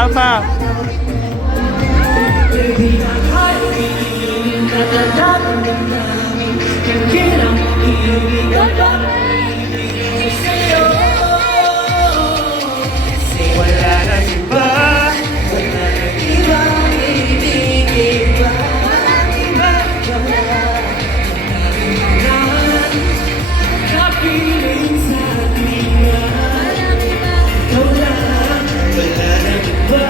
Tama. Wala nang iba, wala nang ibang ibigin pa. Walang iba, wala nang kapiling sa atin na. Ikaw lang, wala nang iba,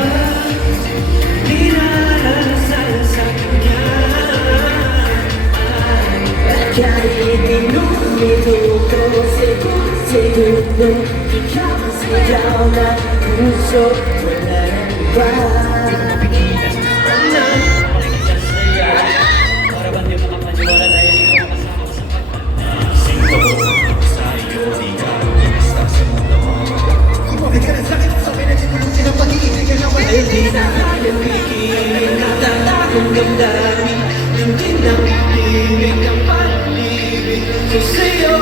di narasal sa kanya. Kahit minuto ko, segundo, ikaw sigaw na puso, wala nang iba. Para ba di makapaniwala dahil ikaw kasama ko sa pagpapasing ko sa iyo, di ka basta sa mundo mo. Kumabit ka na sa akin, sa pinagsinusin ang pag-iibig ka na wala. Dahil di na kaya pikirin, natatagong damdamin, hindi na pikirin ang pag-ibig ko sa'yo.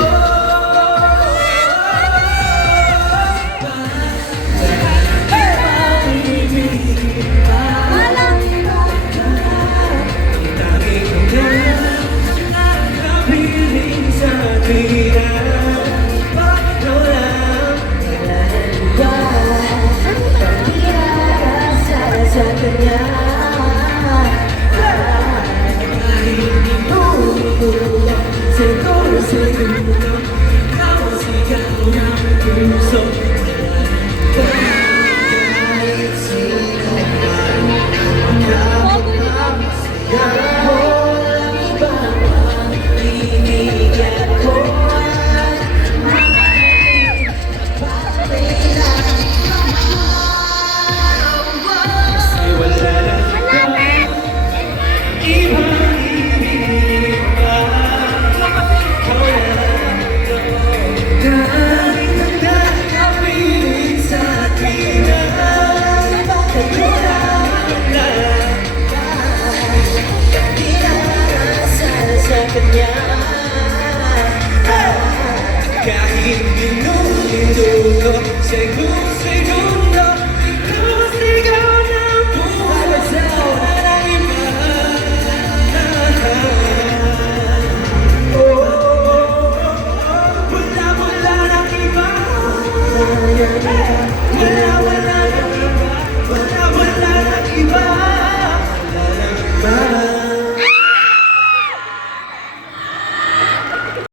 Kahit minuto ko, segundo